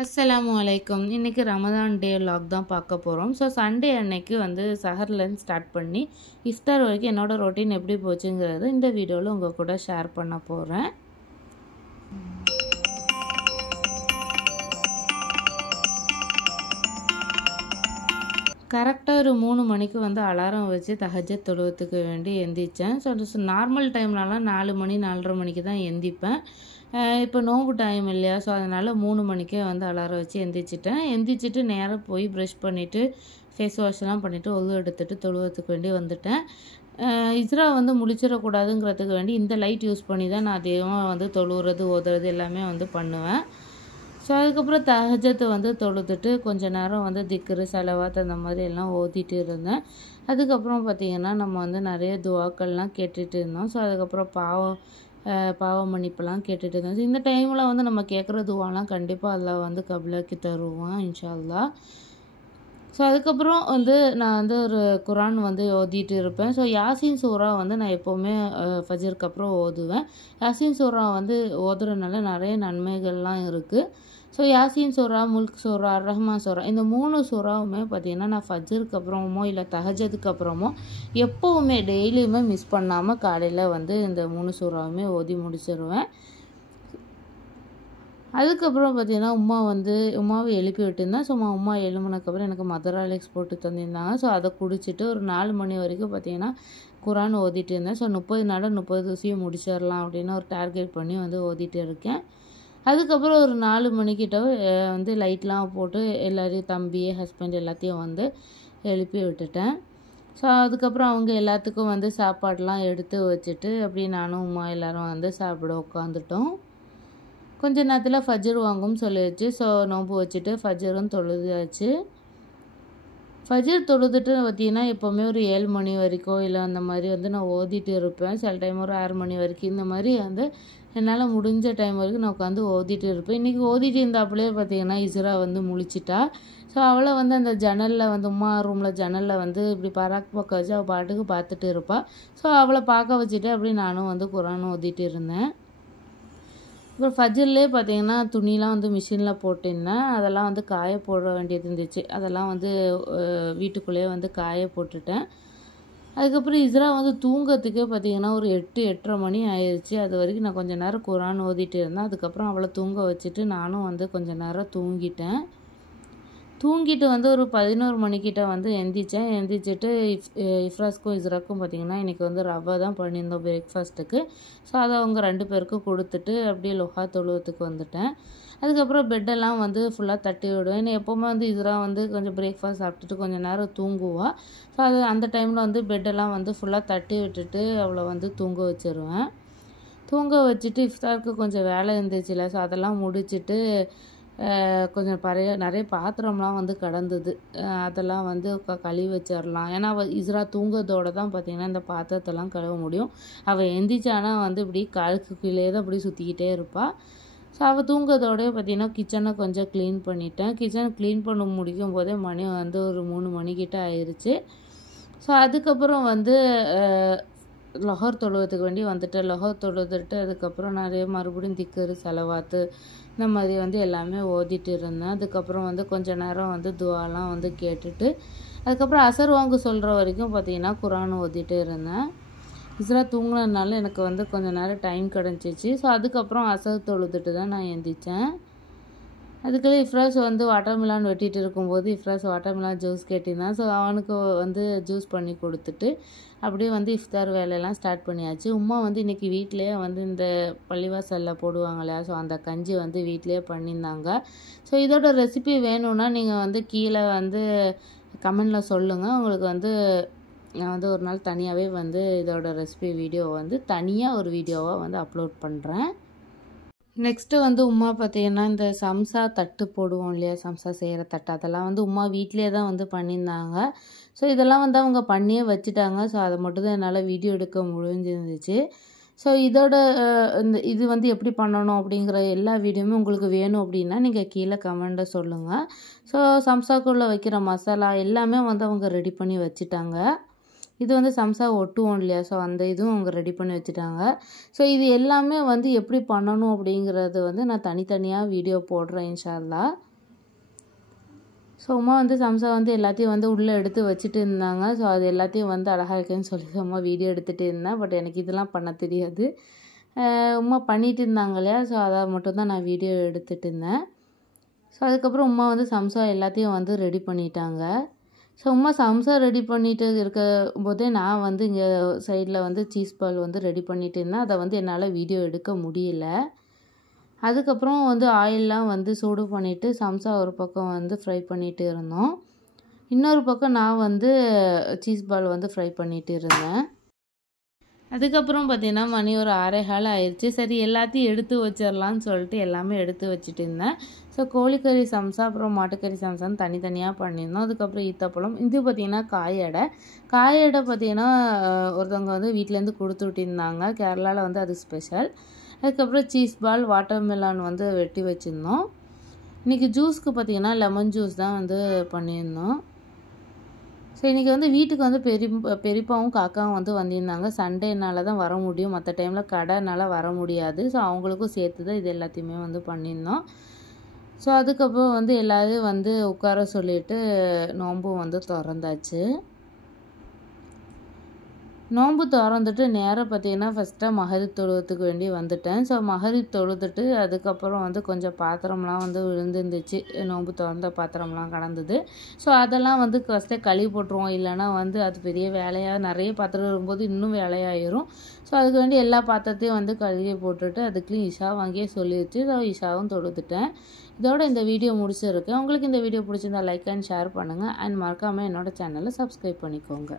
அஸ்ஸலாமு அலைக்கும். இன்றைக்கி ரமதான் டே வ்ளாக் தான் பார்க்க போகிறோம். ஸோ சண்டே அன்னைக்கு வந்து சஹர்லேருந்து ஸ்டார்ட் பண்ணி இஃப்தார் வரைக்கும் என்னோடய ரொட்டீன் எப்படி போச்சுங்கிறது இந்த வீடியோவில் உங்கள் கூட ஷேர் பண்ண போகிறேன். கரெக்டாக ஒரு 3 மணிக்கு வந்து அலாரம் வச்சு தஹஜ்ஜத் தொழுவத்துக்கு வேண்டி எந்திரிச்சேன். ஸோ நார்மல் டைம்லலாம் 4 மணி 4:30 மணிக்கு தான் எந்திப்பேன். இப்போ நோம்பு டைம் இல்லையா, ஸோ அதனால் 3 மணிக்கே வந்து அலாரம் வச்சு எந்திரிச்சிட்டேன். எந்திரிச்சிட்டு நேராக போய் ப்ரஷ் பண்ணிவிட்டு ஃபேஸ் வாஷ்லாம் பண்ணிவிட்டு ஒது எடுத்துகிட்டு தொழுவத்துக்கு வேண்டி வந்துட்டேன். இஸ்ரா வந்து முழிச்சிடக்கூடாதுங்கிறதுக்கு வேண்டி இந்த லைட் யூஸ் பண்ணி தான் நான் அதிகமாக வந்து தொழுவுறது ஓதுறது எல்லாமே வந்து பண்ணுவேன். ஸோ அதுக்கப்புறம் தஹஜ்ஜத் வந்து தொழுதுட்டு கொஞ்சம் நேரம் வந்து திக்ரு சலவாத் அந்த மாதிரி எல்லாம் ஓதிட்டு இருந்தேன். அதுக்கப்புறம் பார்த்திங்கன்னா நம்ம வந்து நிறைய துவாக்கள்லாம் கேட்டுட்டு இருந்தோம். ஸோ அதுக்கப்புறம் பாவ மன்னிப்பெல்லாம் கேட்டுட்டு இருந்தோம். ஸோ இந்த டைமில் வந்து நம்ம கேட்குற துவாலாம் கண்டிப்பாக அல்லாஹ் வந்து கபூலாக்கி தருவான் இன்ஷா அல்லாஹ். ஸோ அதுக்கப்புறம் வந்து நான் வந்து ஒரு குரான் வந்து ஓதிட்டு இருப்பேன். ஸோ யாசின் சூரா வந்து நான் எப்போவுமே ஃபஜருக்கு அப்புறம் ஓதுவேன். யாசின் சூரா வந்து ஓதுறதுனால நிறைய நன்மைகள்லாம் இருக்குது. ஸோ யாசின் சூரா, முல்க் சூரா, ரஹ்மான் சூரா இந்த 3 சூறாவுமே பார்த்திங்கன்னா நான் ஃபஜருக்கு அப்புறமோ இல்லை தஹஜத்துக்கு அப்புறமோ எப்போவுமே டெய்லியுமே மிஸ் பண்ணாமல் காலையில் வந்து இந்த 3 சூறாவுமே ஓதி முடிச்சிடுவேன். அதுக்கப்புறம் பார்த்திங்கன்னா உமாவை எழுப்பி விட்டுருந்தேன். ஸோ உமா எழுமுனக்கப்புறம் எனக்கு மதராலிக்ஸ் போட்டு தந்திருந்தாங்க. ஸோ அதை குடிச்சிட்டு ஒரு 4 மணி வரைக்கும் பார்த்திங்கன்னா குரான் ஓதிட்டு இருந்தேன். ஸோ 30 நாளில் 30 விஷயம் முடிச்சிடலாம் அப்படின்னு ஒரு டார்கெட் பண்ணி வந்து ஓதிட்டு இருக்கேன். அதுக்கப்புறம் ஒரு 4 மணிக்கிட்ட வந்து லைட்லாம் போட்டு எல்லோரையும் தம்பி ஹஸ்பண்ட் எல்லாத்தையும் வந்து எழுப்பி விட்டுட்டேன். ஸோ அதுக்கப்புறம் அவங்க எல்லாத்துக்கும் வந்து சாப்பாடெலாம் எடுத்து வச்சுட்டு அப்படி நானும் உமா எல்லோரும் வந்து சாப்பிட உட்காந்துட்டோம். கொஞ்ச நேரத்தில் ஃபஜ்ர் வாங்கும்னு சொல்லிடுச்சு. ஸோ நோம்பு வச்சுட்டு ஃபஜ்ரும் தொழுதாச்சு. ஃபஜ்ர் தொழுதுட்டு பார்த்திங்கன்னா எப்போவுமே ஒரு 7 மணி வரைக்கும் இல்லை அந்த மாதிரி வந்து நான் ஓதிட்டு இருப்பேன். சில டைம் ஒரு 6 மணி வரைக்கும் இந்த மாதிரி வந்து என்னால் முடிஞ்ச டைம் வரைக்கும் நான் உட்காந்து ஓதிட்டு இருப்பேன். இன்றைக்கி ஓதிட்டு இருந்தாப்புலேயே பார்த்திங்கன்னா இஸ்ரா வந்து முழிச்சிட்டா. ஸோ அவளை வந்து அந்த ஜன்னலில் வந்து உமா ரூமில் ஜன்னலில் வந்து இப்படி பராக் பக்கம் வச்சு அவள் பாட்டுக்கு பார்த்துட்டு இருப்பாள். ஸோ அவளை பார்க்க வச்சுட்டு அப்படி நானும் வந்து குரான் ஓதிட்டு இருந்தேன். அப்புறம் ஃபஜ்ர்லேயே பார்த்திங்கன்னா துணிலாம் வந்து மிஷினில் போட்டிருந்தேன். அதெல்லாம் வந்து காய போட வேண்டியது இருந்துச்சு. அதெல்லாம் வந்து வீட்டுக்குள்ளேயே வந்து காய போட்டுட்டேன். அதுக்கப்புறம் இஸ்ரா வந்து தூங்கிறதுக்கே பார்த்திங்கன்னா ஒரு 8-8:30 மணி ஆயிடுச்சு. அது வரைக்கும் நான் கொஞ்சம் நேரம் குரான் ஓதிட்டு இருந்தேன். அதுக்கப்புறம் அவளை தூங்க வச்சுட்டு நானும் வந்து கொஞ்சம் நேரம் தூங்கிட்டு வந்து ஒரு 11 மணிக்கிட்ட வந்து எந்திரிச்சேன். எந்திரிச்சிட்டு இஃப்ராஸ்க்கும் இஸ்ராக்கும் பார்த்திங்கன்னா இன்றைக்கி வந்து ரவை தான் பண்ணியிருந்தோம் பிரேக்ஃபாஸ்ட்டுக்கு. ஸோ அதை அவங்க 2 பேருக்கும் கொடுத்துட்டு அப்படியே லொஹா தொழுவத்துக்கு வந்துட்டேன். அதுக்கப்புறம் பெட்டெல்லாம் வந்து ஃபுல்லாக தட்டி விடுவேன். ஏன்னா எப்போவுமே வந்து இஸ்ரா வந்து கொஞ்சம் பிரேக்ஃபாஸ்ட் சாப்பிட்டுட்டு கொஞ்சம் நேரம் தூங்குவாள். ஸோ அது அந்த டைமில் வந்து பெட்டெல்லாம் வந்து ஃபுல்லாக தட்டி விட்டுட்டு அவளை வந்து தூங்க வச்சுருவேன். தூங்க வச்சுட்டு இஃப்தாருக்கு கொஞ்சம் வேலை இருந்துச்சுல, ஸோ அதெல்லாம் முடிச்சுட்டு கொஞ்சம் நிறைய பாத்திரம்லாம் வந்து கிடந்தது. அதெல்லாம் வந்து கழுவி வச்சிடலாம். ஏன்னா இஸ்ரா தூங்குறதோடு தான் பார்த்திங்கன்னா இந்த பாத்திரத்தெல்லாம் கழுவ முடியும். அவள் எந்திரிச்சானா வந்து இப்படி காலுக்கு கீழே தான் இப்படி சுற்றிக்கிட்டே இருப்பாள். ஸோ அவள் தூங்குறதோடய பார்த்திங்கன்னா கிச்சனை கொஞ்சம் க்ளீன் பண்ணிட்டேன். கிச்சனை க்ளீன் பண்ண முடிக்கும் போதே மணி வந்து ஒரு 3 மணிக்கிட்ட ஆயிடுச்சு. ஸோ அதுக்கப்புறம் வந்து லொஹர் தொழுவத்துக்கு வேண்டி வந்துட்டேன். லொஹர் தொழுதுட்டு அதுக்கப்புறம் நிறைய மறுபடியும் திக்ரு சலவாத்து இந்த மாதிரி வந்து எல்லாமே ஓதிட்டு இருந்தேன். அதுக்கப்புறம் வந்து கொஞ்சம் நேரம் வந்து துவாலாம் வந்து கேட்டுட்டு அதுக்கப்புறம் அசர் வாங்கு சொல்கிற வரைக்கும் பார்த்திங்கன்னா குரான் ஓதிட்டு இருந்தேன். இஸ்ரா தூங்கினதுனால எனக்கு வந்து கொஞ்சம் நேரம் டைம் கிடச்சிச்சு. ஸோ அதுக்கப்புறம் அசர் தொழுதுட்டு தான் நான் எந்திரிச்சேன். அதுக்குள்ளே இஃப்ராஸ் வந்து வாட்டர்மெலான் வெட்டிகிட்டு இருக்கும்போது இஃப்ராஸ் வாட்டர்மெலான் ஜூஸ் கேட்டிருந்தான். ஸோ அவனுக்கு வந்து ஜூஸ் பண்ணி கொடுத்துட்டு அப்படியே வந்து இஃப்தார் வேலையெல்லாம் ஸ்டார்ட் பண்ணியாச்சு. உமா வந்து இன்றைக்கி வீட்டிலேயே வந்து இந்த பள்ளிவாசலில் போடுவாங்க இல்லையா, ஸோ அந்த கஞ்சி வந்து வீட்டிலேயே பண்ணியிருந்தாங்க. ஸோ இதோட ரெசிபி வேணும்னா நீங்கள் வந்து கீழே வந்து கமெண்டில் சொல்லுங்கள். உங்களுக்கு வந்து நான் வந்து ஒரு நாள் தனியாகவே வந்து இதோட ரெசிபி வீடியோ வந்து தனியாக ஒரு வீடியோவாக வந்து அப்லோட் பண்ணுறேன். நெக்ஸ்ட்டு வந்து உமா பார்த்திங்கன்னா இந்த சம்சா தட்டு போடுவோம் இல்லையா, சம்சா செய்கிற தட்டு அதெல்லாம் வந்து உமா வீட்டிலே தான் வந்து பண்ணியிருந்தாங்க. ஸோ இதெல்லாம் வந்து அவங்க பண்ணியே வச்சுட்டாங்க. ஸோ அதை மட்டும் தான் என்னால் வீடியோ எடுக்க முடிஞ்சிருந்துச்சு. ஸோ இதோட இது வந்து எப்படி பண்ணணும் அப்படிங்கிற எல்லா வீடியோவுமே உங்களுக்கு வேணும் அப்படின்னா நீங்கள் கீழே கமெண்டில் சொல்லுங்கள். ஸோ சம்சாக்குள்ளே வைக்கிற மசாலா எல்லாமே வந்து அவங்க ரெடி பண்ணி வச்சுட்டாங்க. இது வந்து சம்சா ஒட்டுவோம் இல்லையா, ஸோ அந்த இதுவும் அவங்க ரெடி பண்ணி வச்சுட்டாங்க. ஸோ இது எல்லாமே வந்து எப்படி பண்ணணும் அப்படிங்கிறது வந்து நான் தனித்தனியாக வீடியோ போடுறேன் இன்ஷா அல்லாஹ். ஸோ அம்மா வந்து சம்சா வந்து எல்லாத்தையும் வந்து உள்ளே எடுத்து வச்சுட்டு இருந்தாங்க. ஸோ அது எல்லாத்தையும் வந்து அழகாக இருக்குன்னு சொல்லி அம்மா வீடியோ எடுத்துகிட்டு இருந்தேன். பட் எனக்கு இதெல்லாம் பண்ண தெரியாது. அம்மா பண்ணிட்டு இருந்தாங்க இல்லையா, ஸோ அதை மட்டும்தான் நான் வீடியோ எடுத்துகிட்டு இருந்தேன். ஸோ அதுக்கப்புறம் அம்மா வந்து சம்சா எல்லாத்தையும் வந்து ரெடி பண்ணிட்டாங்க. ஸோ அம்மா சம்சா ரெடி பண்ணிட்டு இருக்கும்போதே நான் வந்து இங்கே சைடில் வந்து சீஸ் பால் வந்து ரெடி பண்ணிட்டு இருந்தேன். அதை வந்து என்னால் வீடியோ எடுக்க முடியல. அதுக்கப்புறம் வந்து ஆயிலெலாம் வந்து சூடு பண்ணிவிட்டு சம்சா ஒரு பக்கம் வந்து ஃப்ரை பண்ணிகிட்டு இருந்தோம். இன்னொரு பக்கம் நான் வந்து சீஸ் பால் வந்து ஃப்ரை பண்ணிகிட்டு இருந்தேன். அதுக்கப்புறம் பார்த்திங்கன்னா மணி ஒரு 6:15 ஆயிடுச்சு. சரி எல்லாத்தையும் எடுத்து வச்சிடலான்னு சொல்லிட்டு எல்லாமே எடுத்து வச்சுட்டு இருந்தேன். ஸோ கோழிக்கறி சம்சா அப்புறம் மாட்டுக்கறி சம்சான்னு தனித்தனியாக பண்ணியிருந்தோம். அதுக்கப்புறம் ஈத்தப்பழம். இது பார்த்திங்கன்னா காயடை பார்த்திங்கன்னா ஒருத்தவங்க வந்து வீட்டிலேருந்து கொடுத்து விட்டிருந்தாங்க. கேரளாவில் வந்து அது ஸ்பெஷல். அதுக்கப்புறம் சீஸ் பால், வாட்டர் மெலான் வந்து வெட்டி வச்சுருந்தோம். இன்றைக்கி ஜூஸ்க்கு பார்த்திங்கன்னா லெமன் ஜூஸ் தான் வந்து பண்ணியிருந்தோம். ஸோ இன்றைக்கி வந்து வீட்டுக்கு வந்து பெரியப்பாவும் காக்காவும் வந்து வந்திருந்தாங்க. சண்டேனால தான் வர முடியும், மற்ற டைமில் கடைனால வர முடியாது. ஸோ அவங்களுக்கும் சேர்த்து தான் இது எல்லாத்தையுமே வந்து பண்ணியிருந்தோம். ஸோ அதுக்கப்புறம் வந்து எல்லோரும் வந்து உட்கார சொல்லிவிட்டு நோன்பும் வந்து திறந்தாச்சு. நோன்பு திறந்துட்டு நேராக பார்த்திங்கன்னா ஃபஸ்ட்டாக மகரிப் தொழுவத்துக்கு வேண்டி வந்துட்டேன். ஸோ மகரிப் தொழுதுட்டு அதுக்கப்புறம் வந்து கொஞ்சம் பாத்திரம்லாம் வந்து விழுந்துருந்துச்சு. நோன்பு திறந்த பாத்திரம்லாம் கடந்தது. ஸோ அதெல்லாம் வந்து ஃபஸ்ட்டே கழுவி போட்டுருவோம். இல்லைனா வந்து அது பெரிய வேலையாக நிறைய பாத்திரம் இருக்கும்போது இன்னும் வேலையாயிரும். ஸோ அதுக்கு வேண்டி எல்லா பாத்திரத்தையும் வந்து கழுவி போட்டுட்டு அதுக்குள்ளேயும் இஷா வாங்கியே சொல்லிடுச்சு. ஸோ இஷாவும் தொழுதுட்டேன். இதோட இந்த வீடியோ முடிச்சிருக்கேன். உங்களுக்கு இந்த வீடியோ பிடிச்சிருந்தா லைக் அண்ட் ஷேர் பண்ணுங்கள். அண்ட் மறக்காமல் என்னோடய சேனலை சப்ஸ்கிரைப் பண்ணிக்கோங்க.